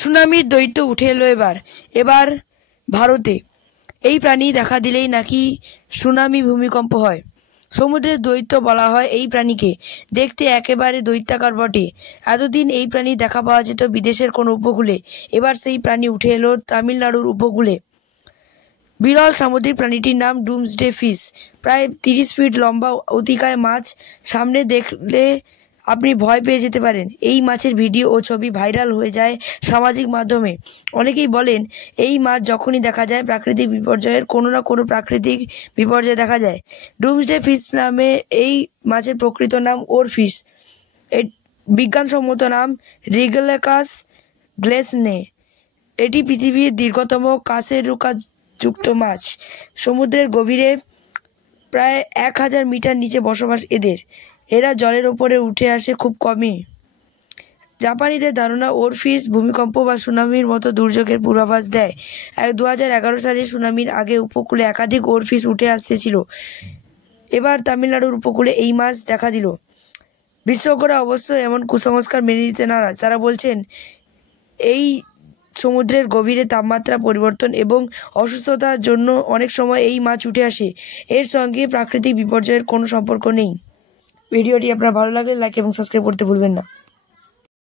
সুনামির দৈত্য উঠে এলো এবার ভারতে। এই প্রাণী দেখা দিলেই নাকি সুনামি ভূমিকম্প হয়। সমুদ্রের দৈত্য বলা হয় এই প্রাণীকে। দেখতে একেবারে দৈত্যাকার বটে। এতদিন এই প্রাণী দেখা পাওয়া যেত বিদেশের কোনো উপকূলে, এবার সেই প্রাণী উঠে এলো তামিলনাড়ুর উপকূলে। বিরল সামুদ্রিক প্রাণীটির নাম ডুমসডে ফিশ। প্রায় 30 ফিট লম্বা অতিকায় মাছ। সামনে দেখলে আপনি ভয় পেয়ে যেতে পারেন। এই মাছের ভিডিও ও ছবি ভাইরাল হয়ে যায় সামাজিক মাধ্যমে। অনেকেই বলেন এই মাছ যখনই দেখা যায় প্রাকৃতিক বিপর্যয়ের কোনো না কোনো প্রাকৃতিক বিপর্যয় দেখা যায়। ডুমসডে ফিশ নামে এই মাছের প্রকৃত নাম ওর ফিশ। এর বিজ্ঞানসম্মত নাম রিগেলেকাস গ্লেসনে। এটি পৃথিবীর দীর্ঘতম কাশেরুকা যুক্ত মাছ। সমুদ্রের গভীরে প্রায় 1000 মিটার নিচে বসবাস এদের। এরা জলের ওপরে উঠে আসে খুব কমই। জাপানিদের ধারণা ওর ফিশ ভূমিকম্প বা সুনামির মতো দুর্যোগের পূর্বাভাস দেয়। 2011 সালে সুনামির আগে উপকূলে একাধিক ওর ফিশ উঠে আসতেছিল। এবার তামিলনাড়ুর উপকূলে এই মাছ দেখা দিল। বিশেষজ্ঞরা অবশ্য এমন কুসংস্কার মেনে নিতে নারাজ। তারা বলছেন এই সমুদ্রের গভীরে তাপমাত্রা পরিবর্তন এবং অসুস্থতার জন্য অনেক সময় এই মাছ উঠে আসে। এর সঙ্গে প্রাকৃতিক বিপর্যয়ের কোনো সম্পর্ক নেই। ভিডিওটি আপনার ভালো লাগলে লাইক এবং সাবস্ক্রাইব করতে ভুলবেন না।